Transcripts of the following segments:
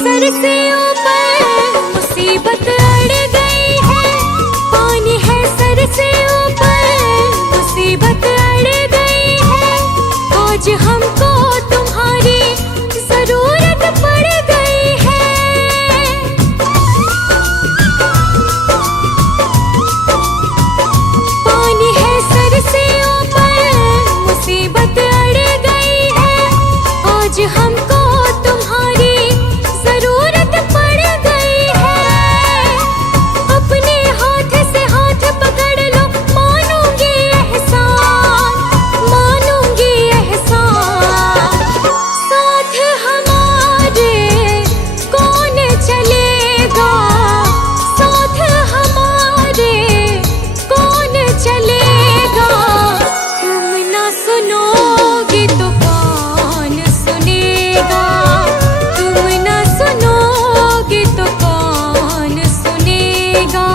सर से ऊपर मुसीबत अड़ गई है। पानी है सर से ऊपर मुसीबत अड़ गई है। आज हमको तुम्हारी जरूरत पड़ गई है। पानी है सर से ऊपर मुसीबत अड़ गई है। आज हमको तुम्हारी जरूरत पड़ गई है। अपने हाथ से हाथ पकड़ लो, मानूंगी एहसान, मानूंगी एहसान। साथ हमारे कौन चलेगा, साथ हमारे कौन चलेगा। तुम ना सुनोगे तो कौन सुनेगा, तुम ना सुनोगे तो कौन सुनेगा।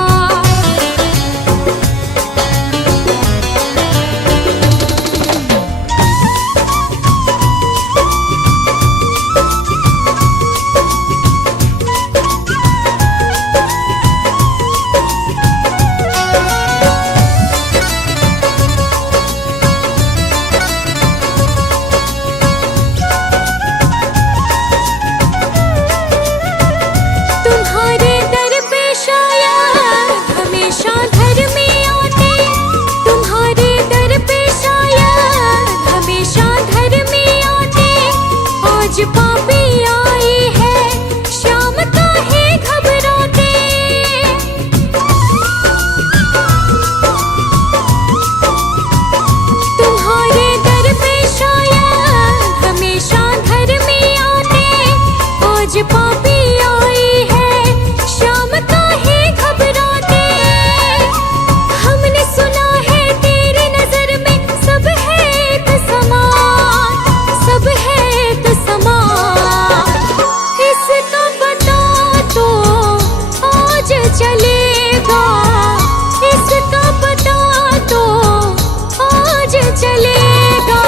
तुम्हारे दर पे शायद हमेशा धर्म में आते, तुम्हारे दर पे शायद हमेशा धर्म में आते। आज पापी आई है, शाम काहे घबराते। तुम्हारे दर पे शायद हमेशा धर्म में आते। आज पापी आई है, शाम काहे घबराते। हमने सुना है तेरी नजर में सब है एक समान, सब है एक समान। इसका पता तो आज चलेगा, इसका पता तो आज चलेगा।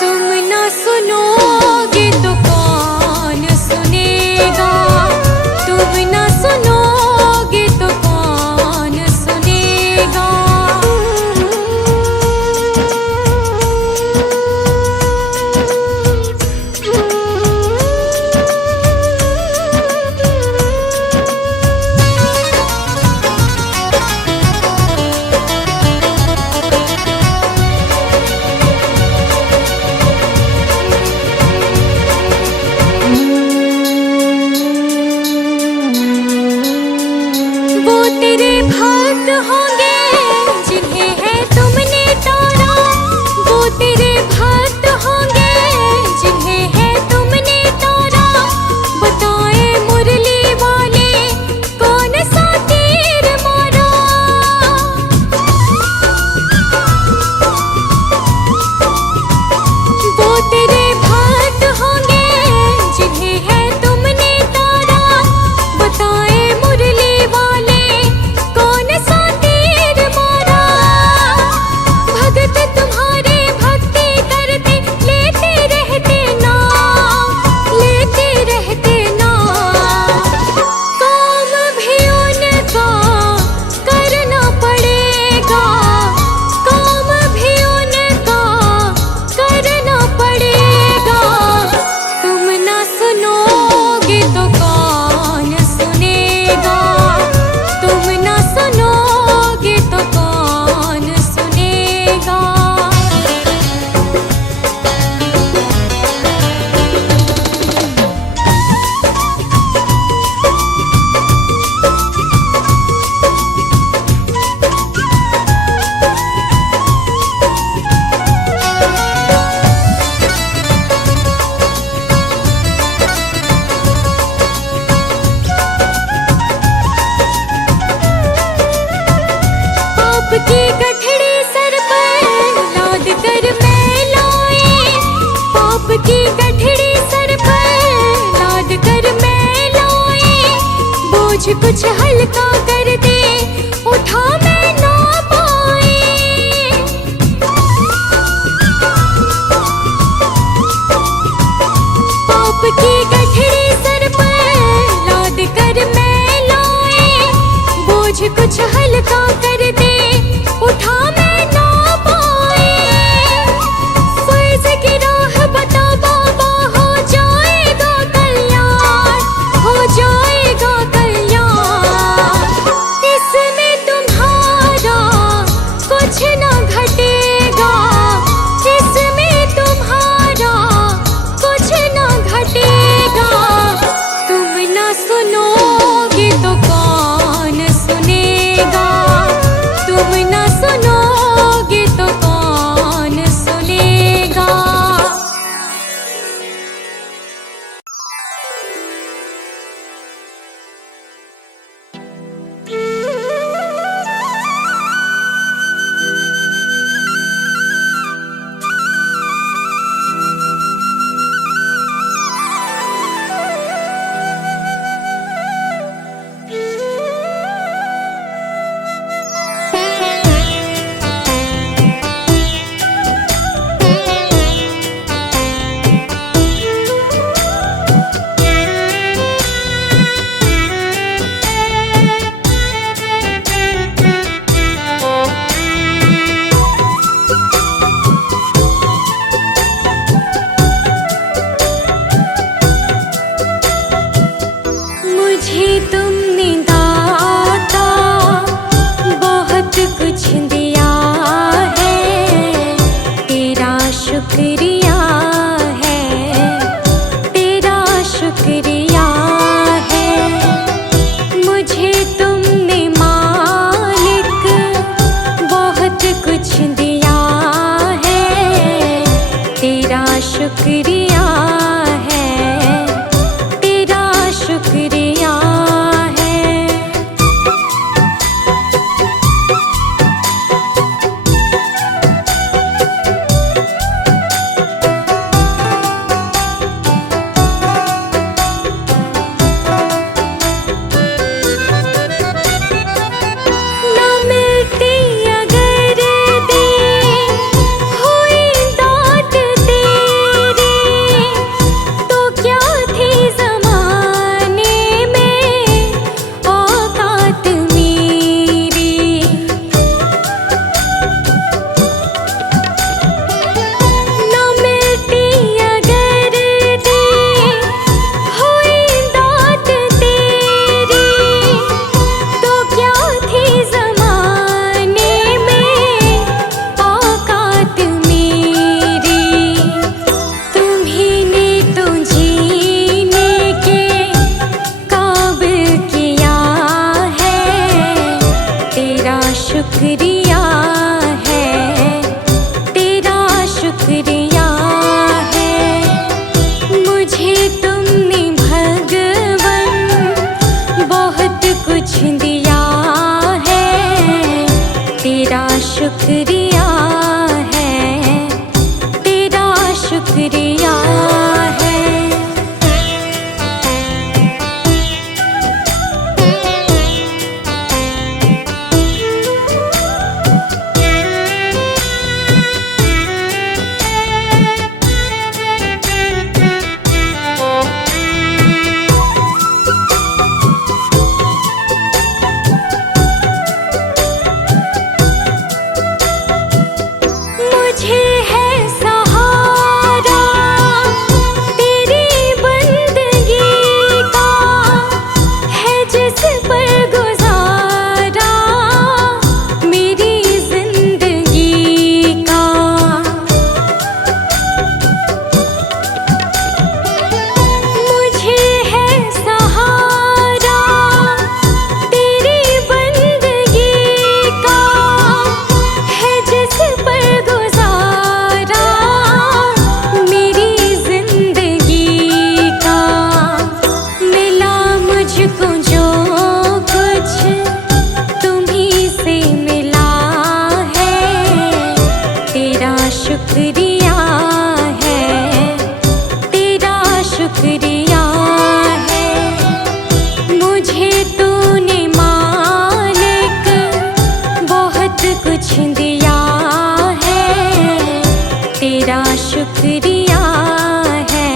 तुम ना सुनोगे तो कौन सुनेगा, तुम ना सुनोगे तो कौन सुनेगा। वो तेरे भक्त होंगे जिन्हें है तुमने तारा, वो तेरे भक्त होंगे जिन्हें है तुमने तारा। बताए मुरली वाले कौन सा तीर मारा। वो तेरे भक्त होंगे जिन्हें है तुमने तारा। बताए मुरली वाले कौन सा तीर मारा। भगत तुम्हारे भक्ति करते लेते रहते नाम, लेते रहते नाम। काम भी उनका करना पड़ेगा, काम भी उनका करना पड़ेगा। तुम ना सुनोगे तो कौन सुनेगा, तुम ना सुनोगे तो कौन सुनेगा। पाप की गठड़ी सर पर लाद कर मैं लाए, पाप की गठड़ी सर पर लाद कर मैं लाए। बोझ कुछ हल्का कर दे, उठा मैं ना पाए। पाप की गठड़ी सर पर मुझे तुमने दाता बहुत कुछ दिया है, तेरा शुक्रिया है, तेरा शुक्रिया है। मुझे तुमने मालिक बहुत कुछ दिया है, तेरा शुक्रिया है, तेरा शुक्रिया है। ना मिलती अगर दी हुई दात तेरी, तो क्या थी ज़माने में औकात मेरी। ना मिलती अगर दी हुई दात तेरी, तो क्या थी ज़माने में औकात मेरी। तुम्हीं ने तो जीने के काबिल किया है, तेरा शुक्रिया है, तेरा शुक्रिया है। मुझे तुमने भगवन बहुत कुछ दिया है, तेरा शुक्रिया है, तेरा शुक्रिया है। मुझे है सहारा तेरी बंदगी का, है जिस पर गुजारा मेरी जिंदगी का। मुझे है सहारा तेरी बंदगी का, है जिस पर गुजारा मेरी जिंदगी का। मिला मुझको जो कुछ तुम्हीं से मिला है, तेरा शुक्रिया है, तेरा शुक्रिया है। मुझे तूने मालिक बहुत कुछ दिया है, तेरा शुक्रिया है,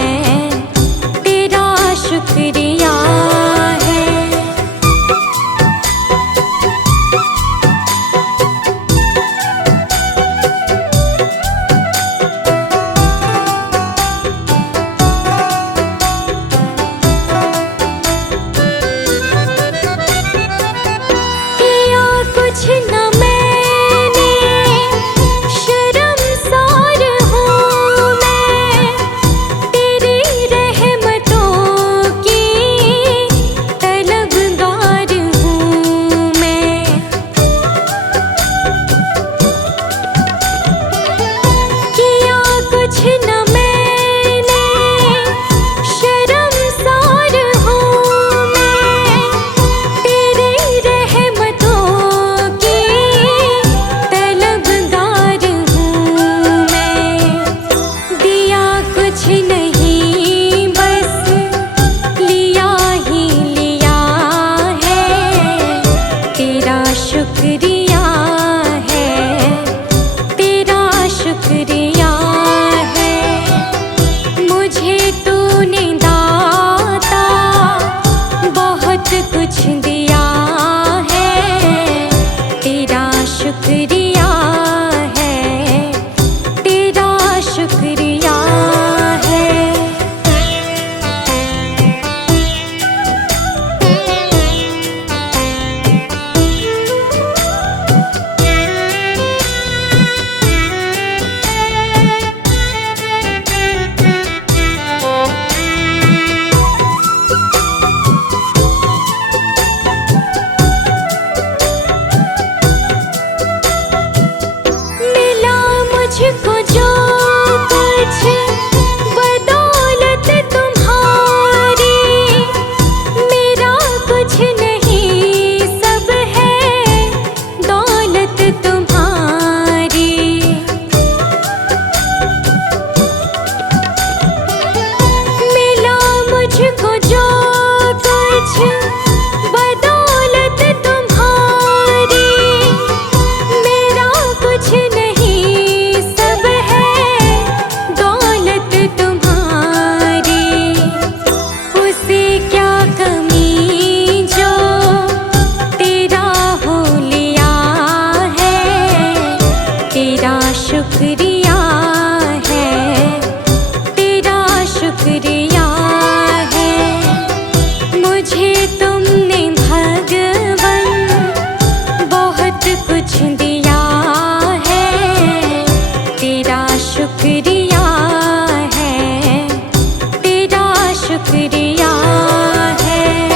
तेरा शुक्रिया है। किया कुछ न मैंने, शर्मसार हूँ मैं, तेरी रहमतों की कमी जो तेरा हो लिया है, तेरा शुक्रिया है, तेरा शुक्रिया है। मुझे तुमने भगवन बहुत कुछ दिया है, तेरा शुक्रिया है, तेरा शुक्रिया है।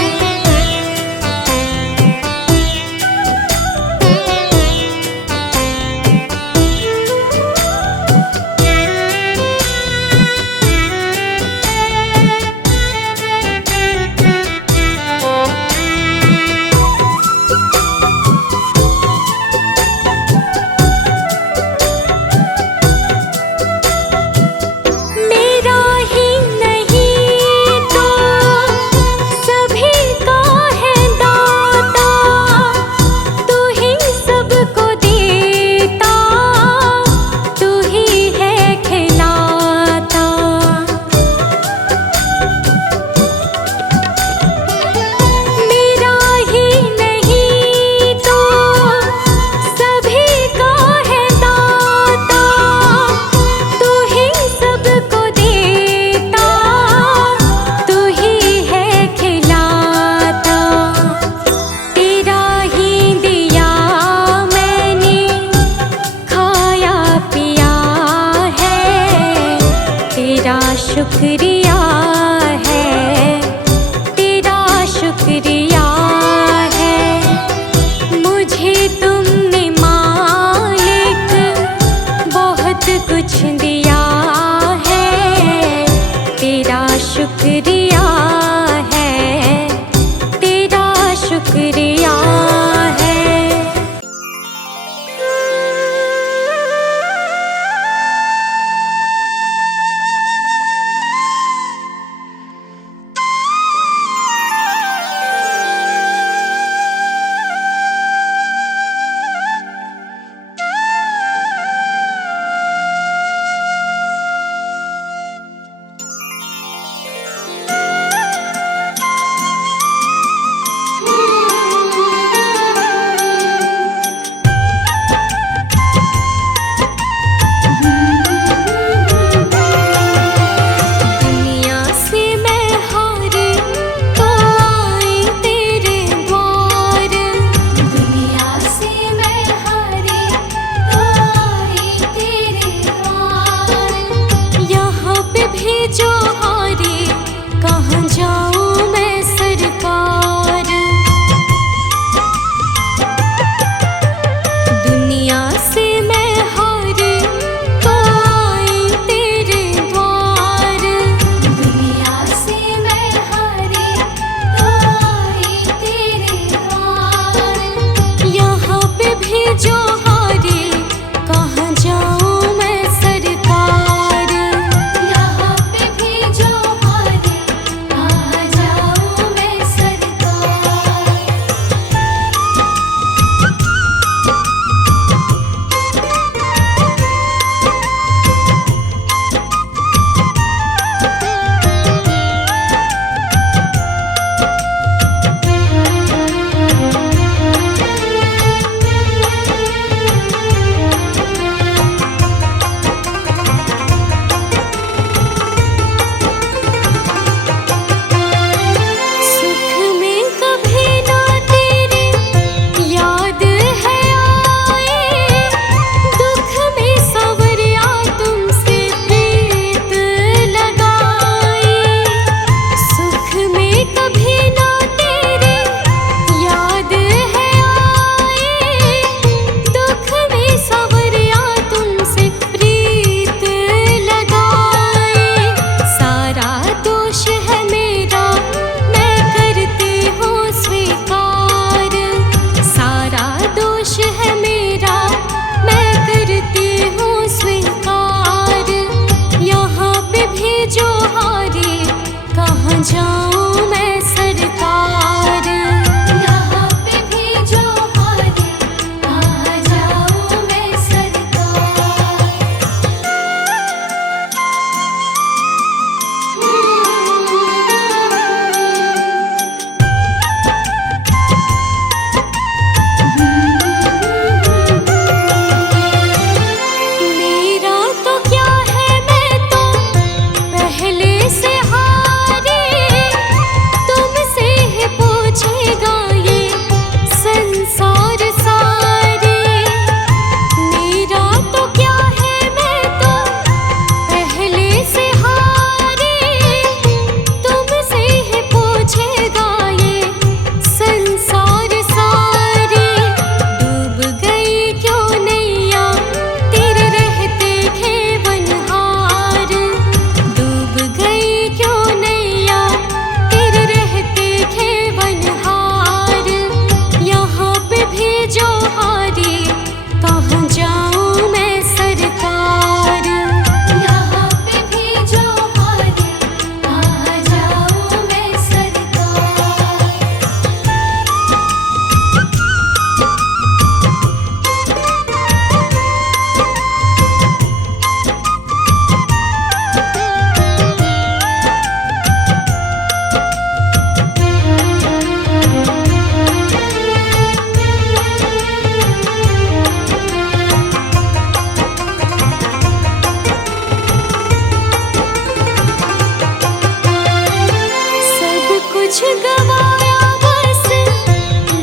कुछ गवाया बस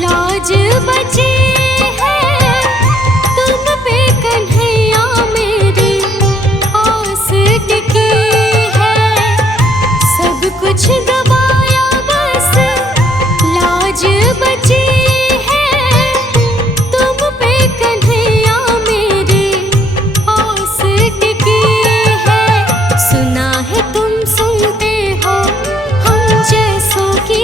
लाज बची है। तुम पे कन्हैया मेरी आस टिकी है। सब कुछ गवाया बस लाज बची है। तुम पे कन्हैया मेरी आस टिकी है। सुना है तुम सुनते हो हम जैसों की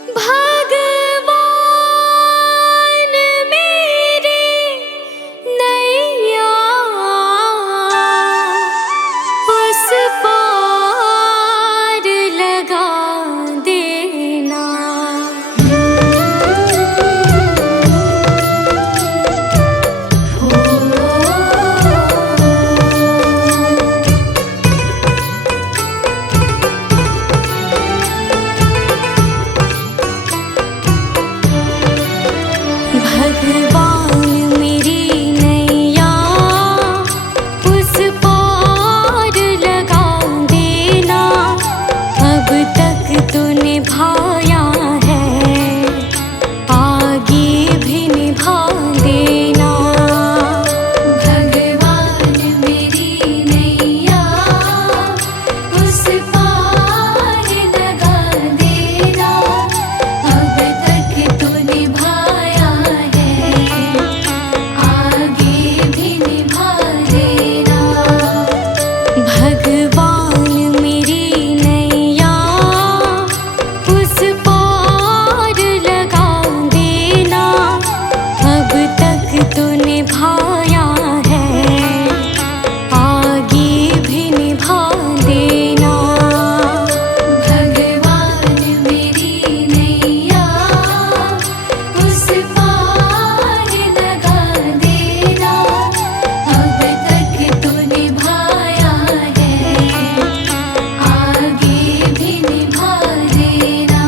भगवान मेरी नैया उस पार लगा देना। भगवान मेरी नैया उस पार लगा देना। अब तक तो निभाया है, आगे भी निभा देना। भगवान मेरी नैया उस पार लगा देना। अब तक तो निभाया है, आगे भी निभा देना। भगवान मेरी नैया उस पार लगा देना। अब तक तो निभाया है, आगे भी निभा देना। भगवान मेरी नैया उस पार लगा देना। अब तक तो निभाया है, आगे भी निभा देना।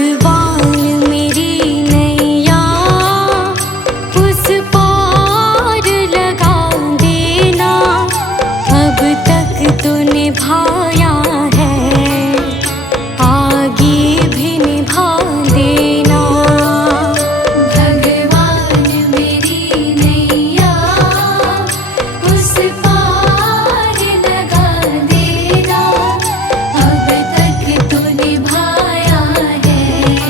भगवान मेरी नैया उस पार लगा देना, अब तक तो निभाया है आगे भी निभा देना। भगवान मेरी नैया उस पार लगा देना, अब तक तो निभाया है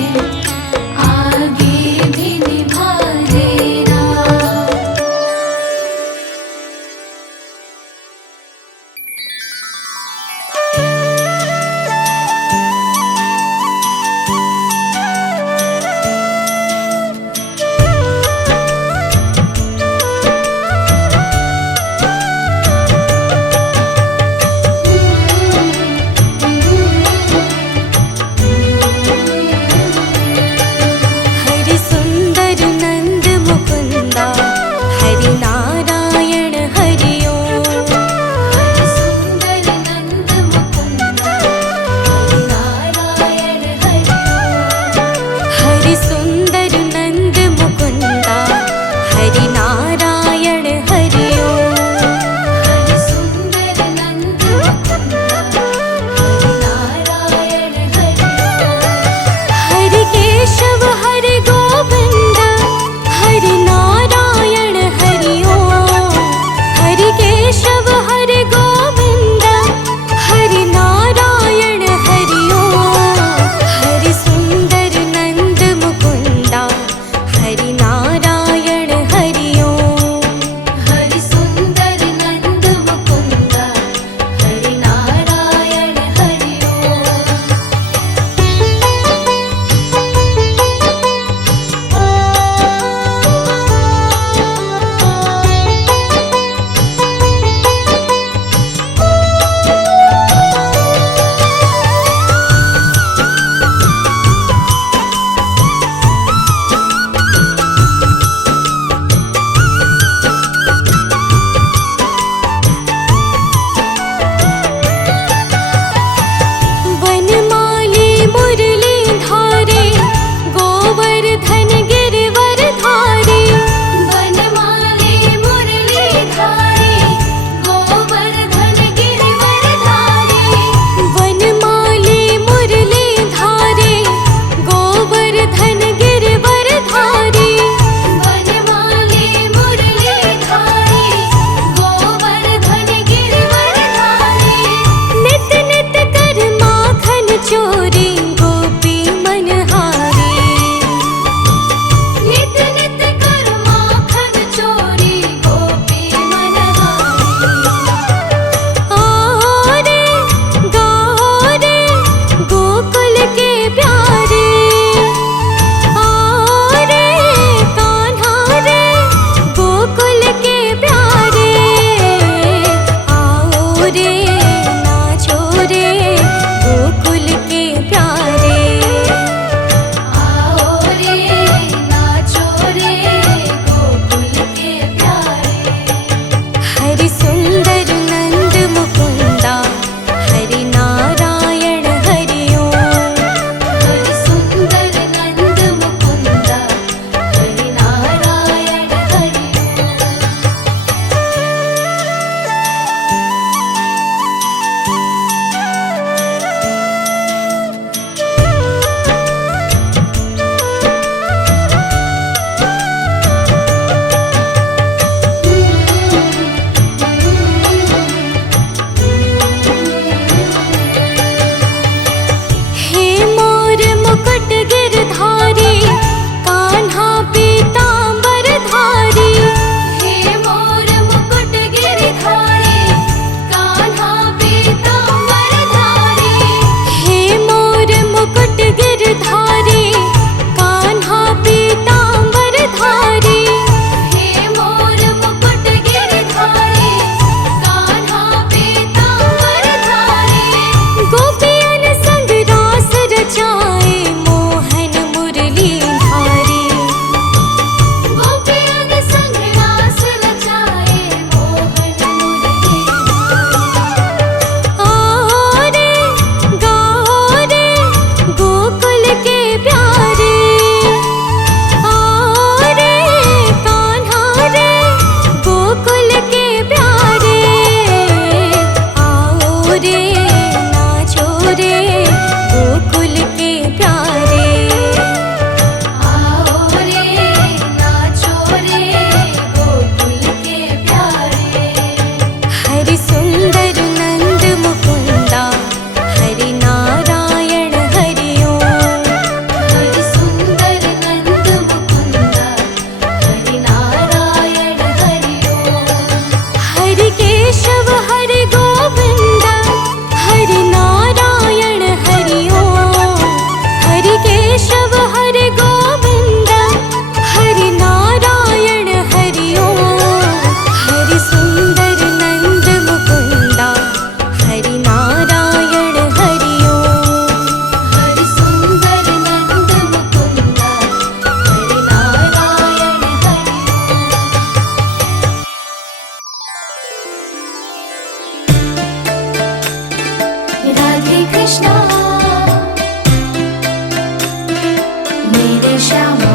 श्यामा।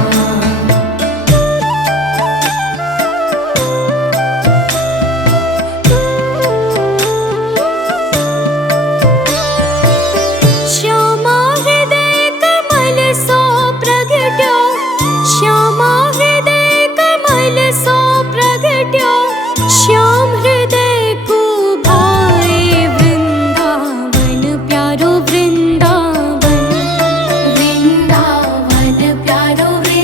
श्यामा हृदय कमल सो प्रगट्यो, श्यामा हृदय कमल सो प्रगट्यो, श्याम हृदय को भाए वृंदावन प्यारो वृंदावन, वृंदावन प्यारो वृंदावन।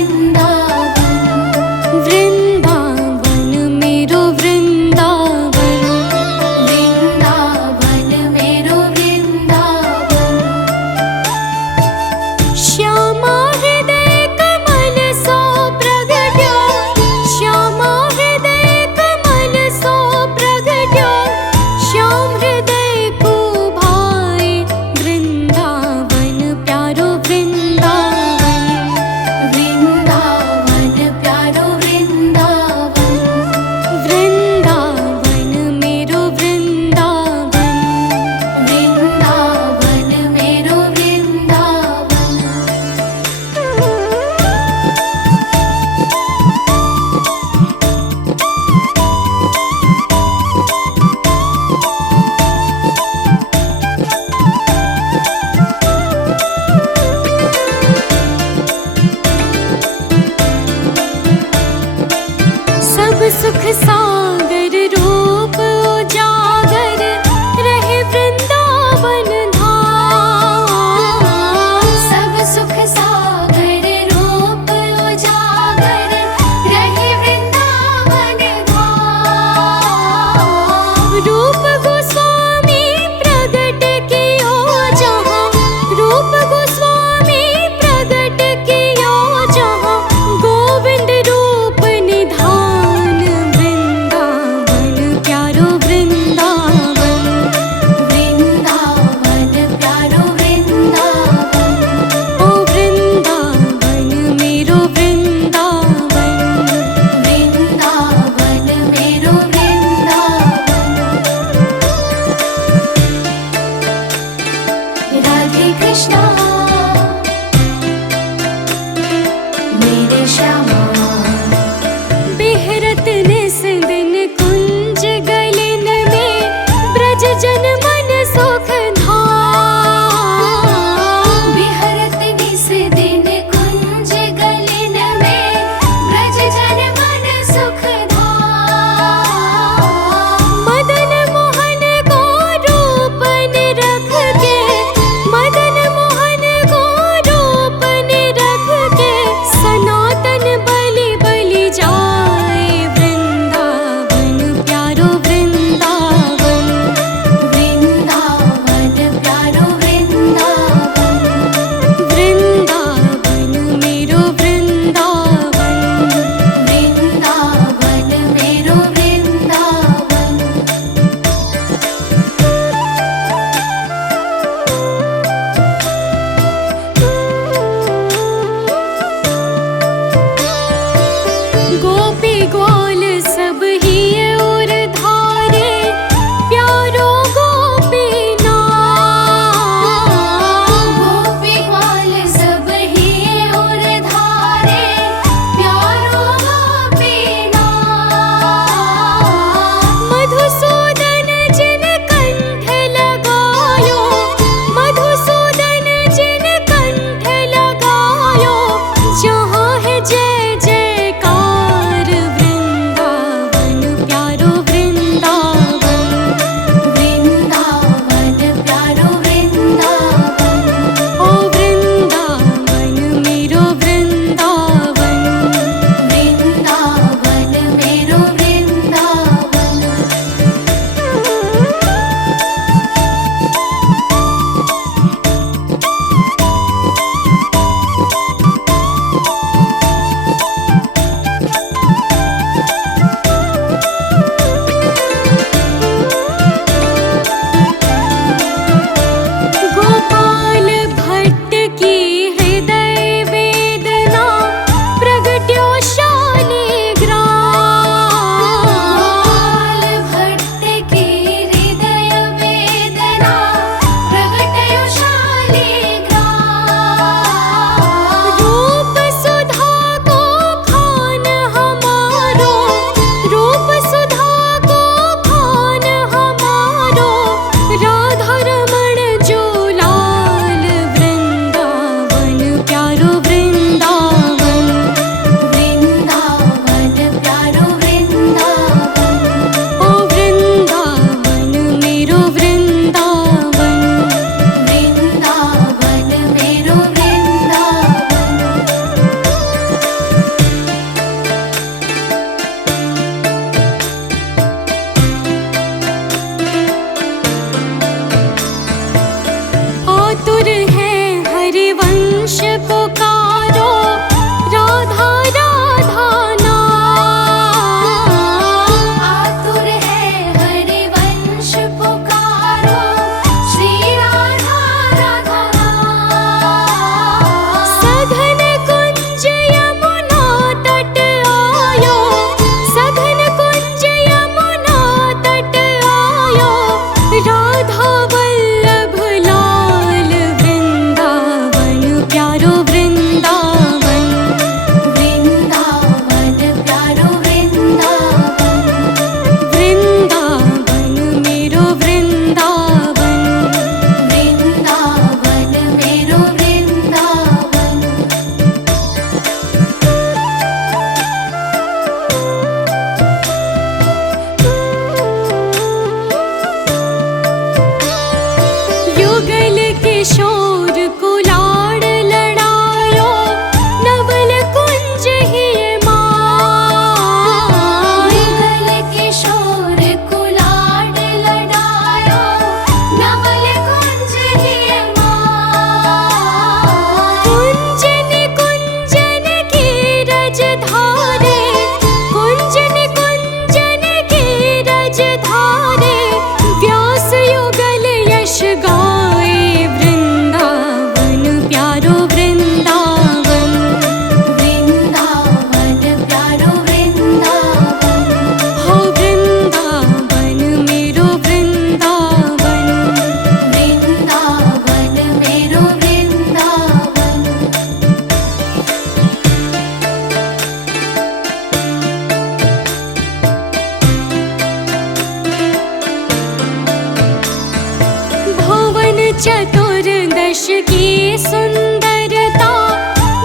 सुंदरता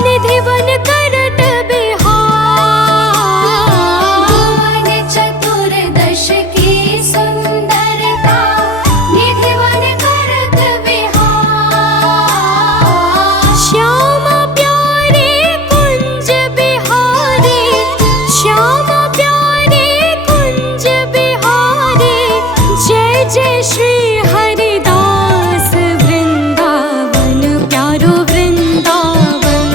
निधि बन करत बिहार। भुवन चतुर्दश की सुंदरता निधि बन करत बिहार। श्यामा प्यारे कुंज बिहारी, श्यामा प्यारे कुंज बिहारी, जय जय श्री हरिदास वृंदावन प्यारो वृंदावन।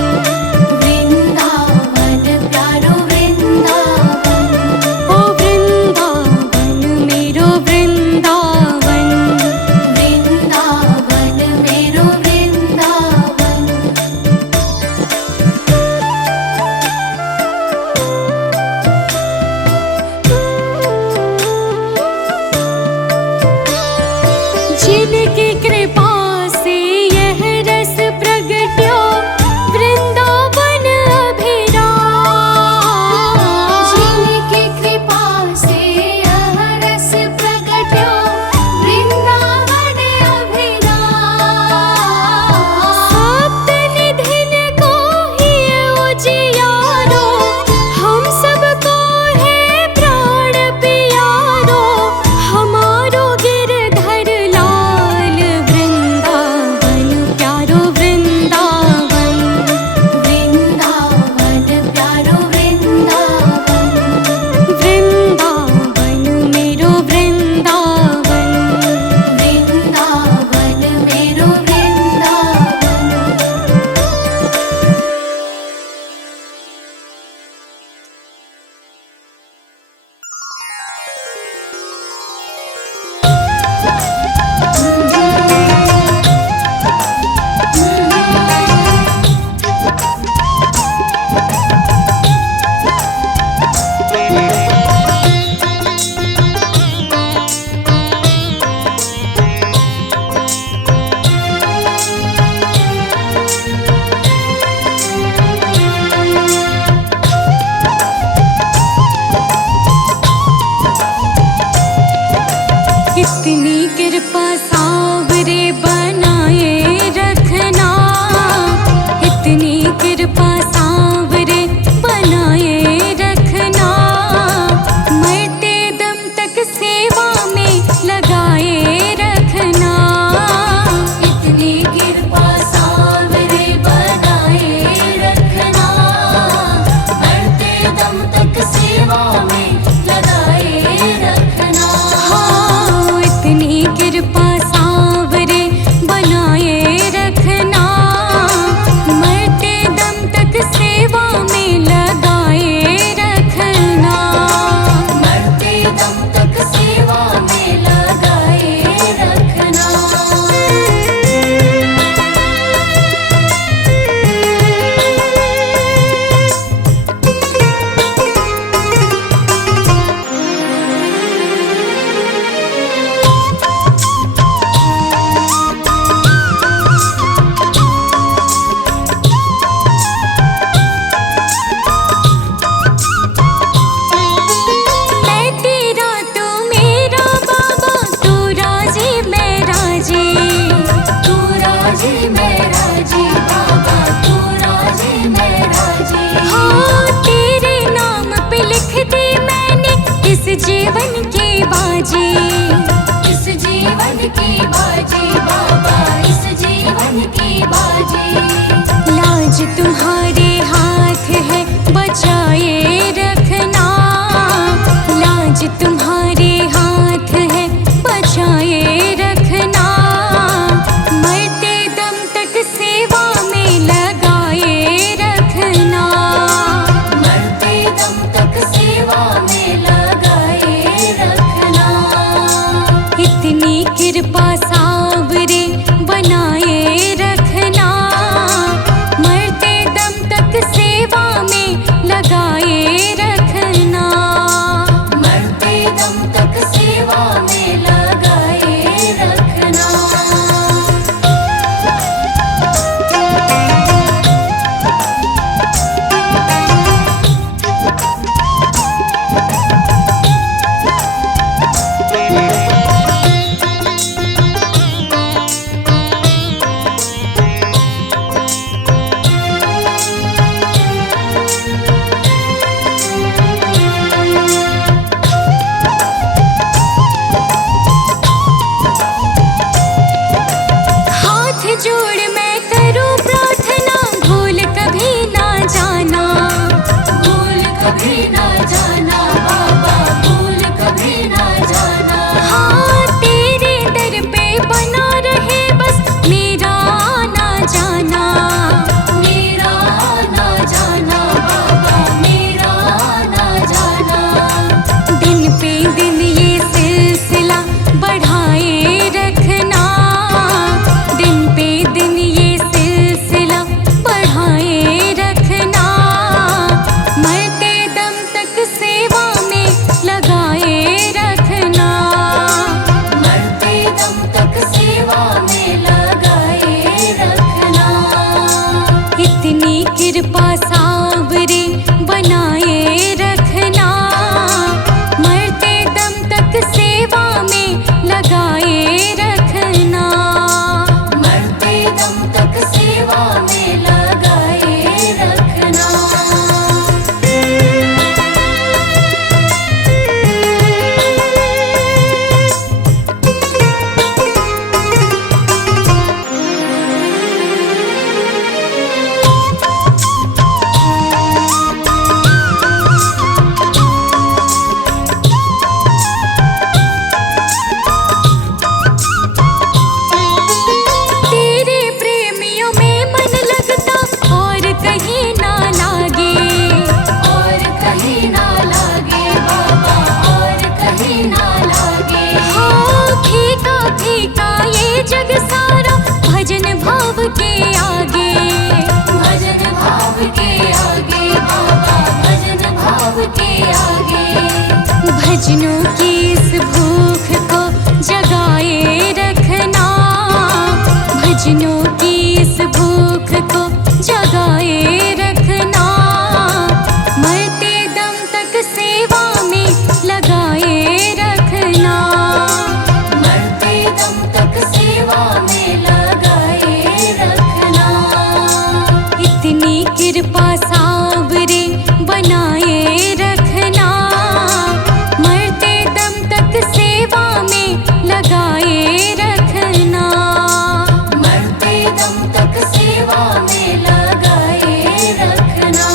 वृंदावन प्यारो वृंदावन, ओ वृंदावन मेरो वृंदावन। वृंदावन मेरो वृंदावन। जिनकी कृपा से यह रस प्रगट्यो वृंदावन अभिराम। जिनकी कृपा से यह रस प्रगट्यो वृंदावन अभिराम। सप्त निधिन को ही उजियारो, हम सबको है प्राण पियारो। हमारो गिरधर लाल वृंदावन प्यारो वृंदावन। वृंदावन प्यारो वृंदावन। वृंदावन मेरो वृंदावन। वृंदावन मेरो वृंदावन। इतनी कृपा सावरे बनाए रखना। इतनी कृपा सावरे बनाए रखना। मरते दम तक सेवा में लगाए रखना। इतनी कृपा सावरे बनाए रखना। मरते दम तक सेवा में लगाए रखना। हाँ, इतनी कृपा सावरे बनाए रखना। मरते दम तक सेवा में लगाए रखना। मरते दम तक सेवा में लगाए रखना। मैं तेरा तू मेरा बाबा, तू राजी मैं राजी। तू राजी मैं राजी बाबा, तू राजी मैं राजी। हाँ, तेरे नाम पे लिख दी मैंने इस जीवन की बाजी। इस जीवन की बाजी बाबा, इस जीवन की बाजी। लाज तुम्हारे हाथ है बचाए रखना। लाज तुम्हारे हाथ है बचाए रखना। मरते दम तक सेवा में लगाए रखना। मरते दम तक सेवा में लगाए रखना। इतनी कृपा सावरे बनाए रखना। मरते दम कृपा सावरे बनाए रखना, मरते दम तक सेवा में लगाए रखना, मरते दम तक सेवा में लगाए रखना। तेरे प्रेमियों में मन लगता और कहीं ना लागे, और कहीं ना लागे बाबा, और कहीं ना लागे। हाँ फीका फीका ये जग सारा भजन भाव के आगे, भजन भाव के आगे बाबा, भजन भाव के आगे। भजनों की इस भूख को जगाए रखना, भजनों की इस भूख को जगाए रखना, मरते दम तक सेवा में लगाए रखना, मरते दम तक सेवा में लगाए रखना। इतनी कृपा सावरे बनाए रखना, मरते दम तक सेवा में लगाए रखना, मरते दम तक सेवा में लगाए रखना।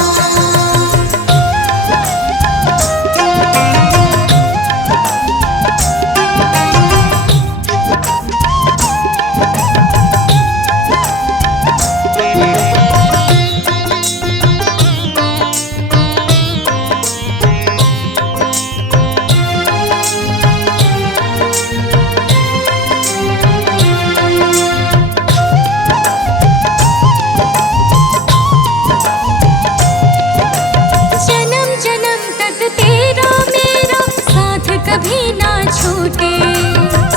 जन्म जन्म तक तेरा मेरा साथ कभी ना छूटे,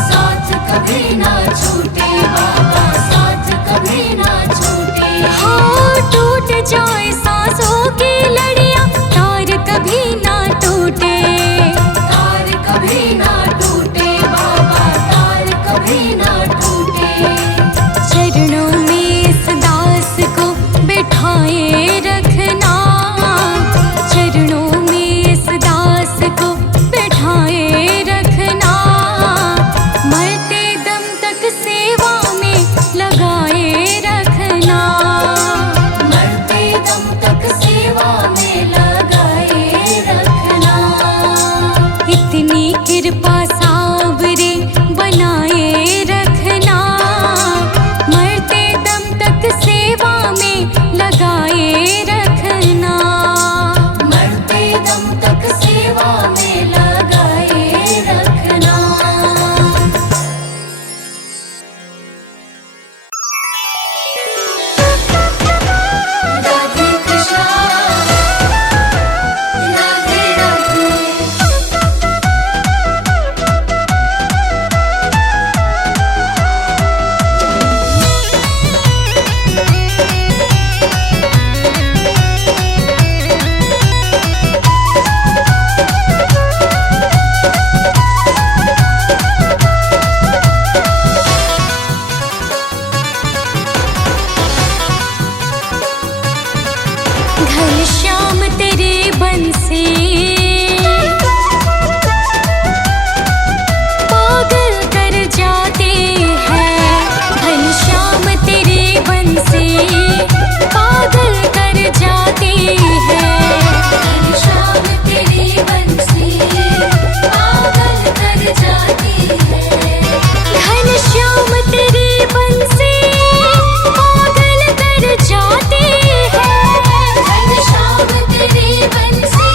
साथ कभी ना छूटे बाबा, साथ कभी ना छूटे। हाँ टूट जाए सांसों की लड़ियां, तार कभी ना टूटे, तार कभी ना टूटे बाबा, तार कभी ना टूटे। चरणों में इस दास को बैठाए रखना, चरणों में इस दास को बैठाए रखना, मरते दम तक सेवा में लगाए रखना, मरते दम तक सेवा में लगाए रखना। इतनी कृपा सावरे बनाए रखना, मरते दम तक सेवा में लगाए रखना, मरते दम तक सेवा में लगाए रखना। राधे कृष्णा, राधे राधे। घनश्याम तेरे बंसी पागल कर जाते हैं, घनश्याम तेरे बंसी पागल कर जाते हैं, घनश्याम तेरी बंसी पागल कर जाती है। घनश्याम तेरे बंसी पागल कर जाते हैं, घनश्याम तेरी बंसी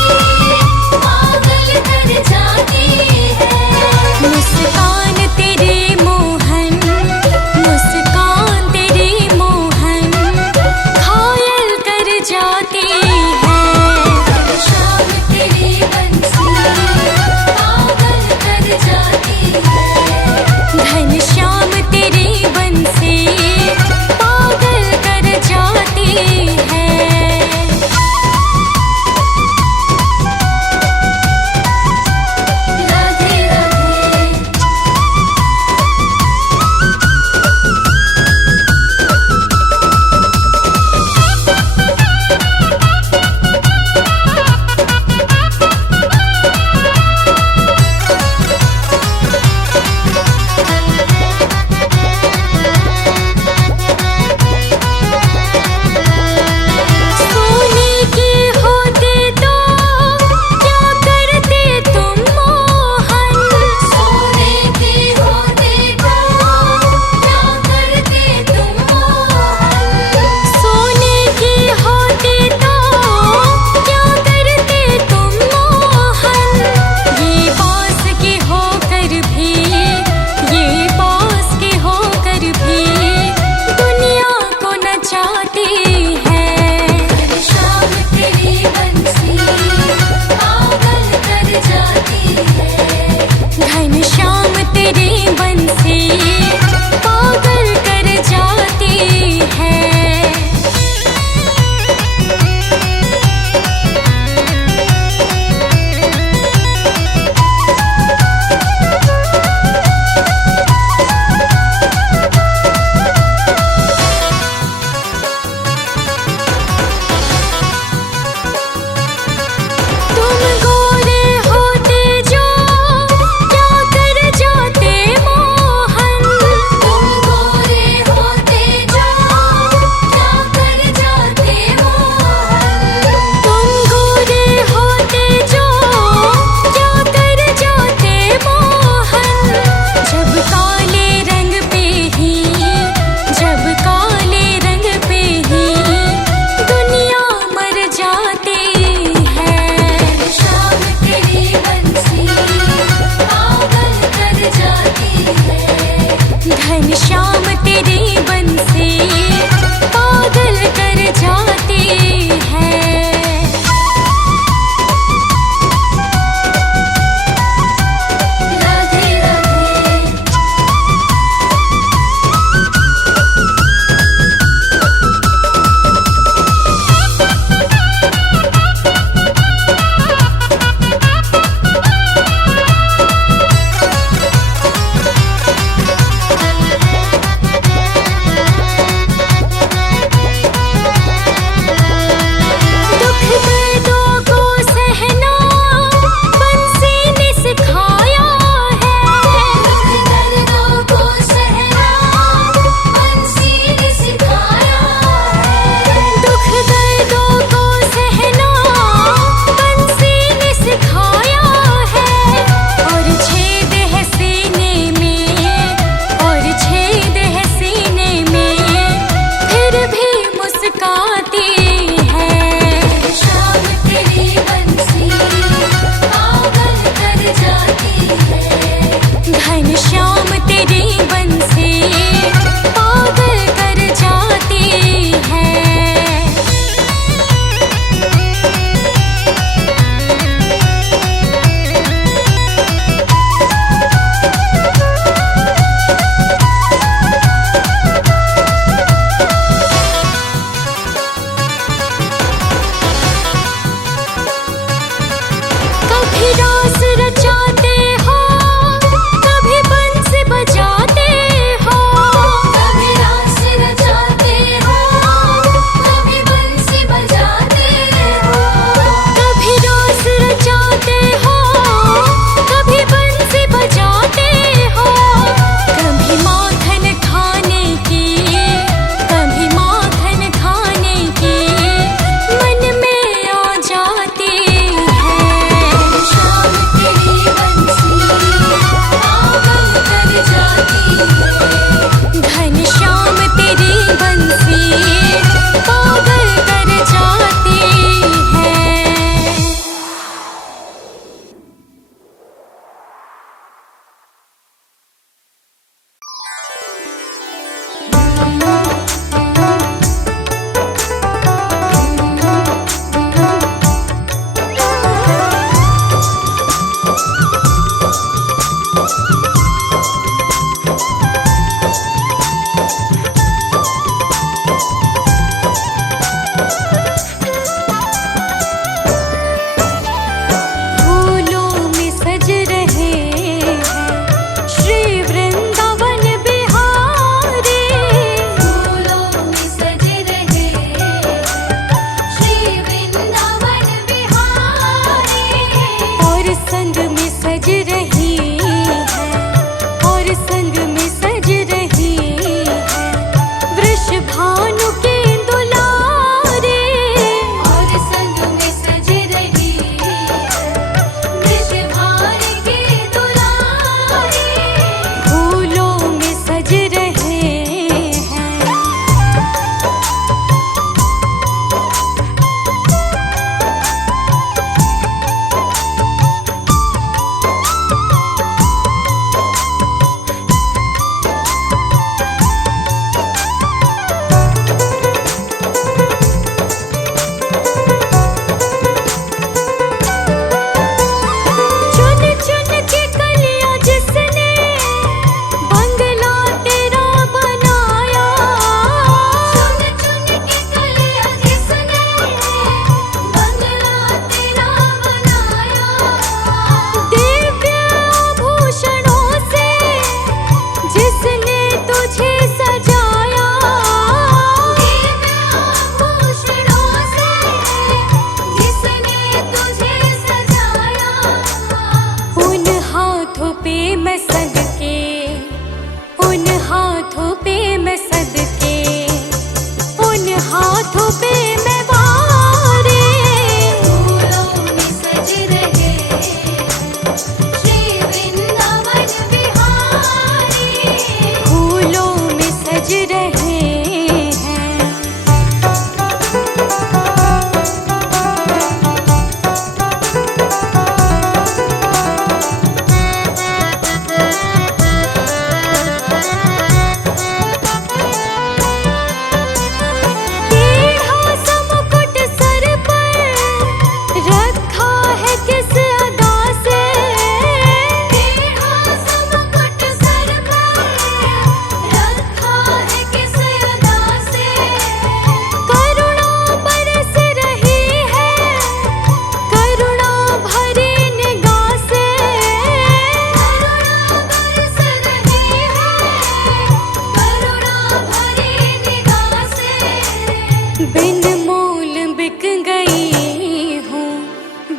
बिक गई हूँ,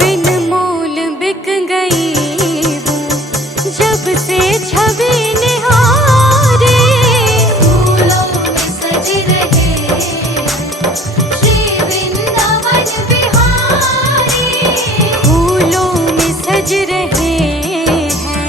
बिन मोल बिक गई हूँ, जब से छवि निहारी। फूलों में सज रहे श्री वृंदावन बिहारी। फूलों में सज रहे हैं।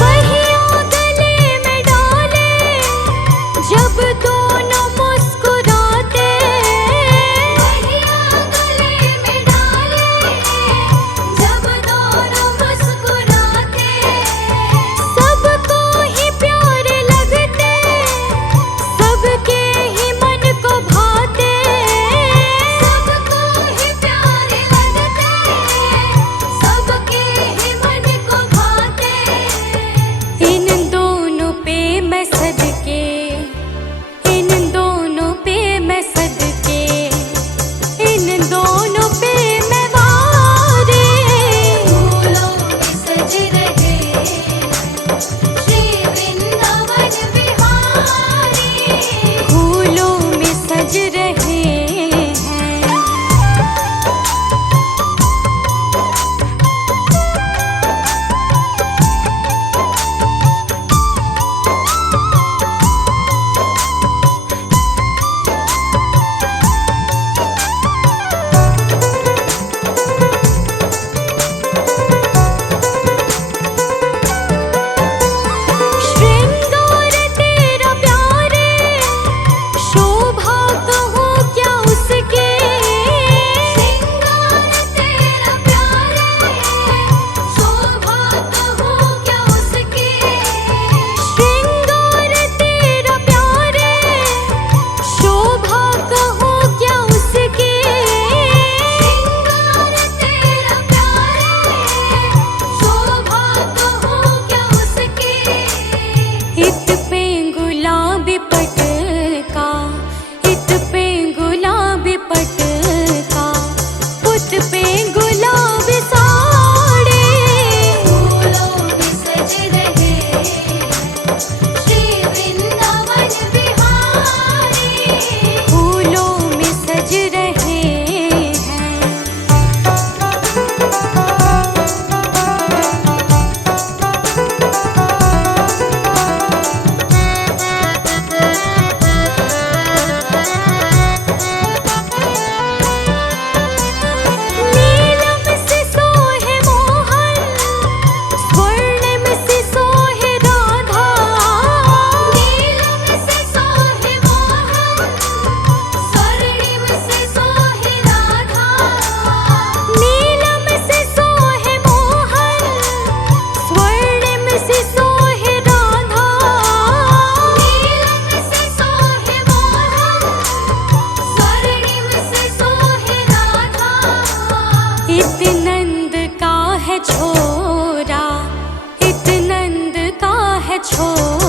बहिया गले में डाले जब दोनों मुस्कुराते। बहिया गले में डाले जब दोनों मुस्कुराते। सबको ही प्यारे लगते, सबके ही मन को भाते। सबको ही प्यारे लगते, सबके ही मन को भाते। इन दोनों पे मैं सदके, इन दोनों पे मैं सदके, इन दोनों पे मैं वारे। फूलों में सज रहे श्री वृंदावन बिहारी। फूलों में सज रहे हैं। श्रृंगार तेरा प्यारे, शोभा कहूँ क्या उसके। श्रृंगार तेरा प्यारे, शोभा कहूँ क्या उसके। श्रृंगार तेरा प्यारे, शोभा कहूँ क्या उसके। श्रृंगार तेरा प्यारे, शोभा कहूँ क्या उसके। इत पे गुलाबी पट का, इत पे गुलाबी पट का, उत पे गुलाबी साड़ी। फूलों में सज रहे श्री वृंदावन बिहारी। फूलों में सज रहे हैं। नीलम से सोहे मोहन, स्वर्णिम से सोहे राधा। नीलम से सोहे मोहन, स्वर्णिम से सोहे राधा। नीलम से सोहे मोहन, स्वर्णिम से सोहे राधा। नीलम से सोहे मोहन, स्वर्णिम से सोहे राधा। इत नंद का है छोरा, इत नंद का है छोरा।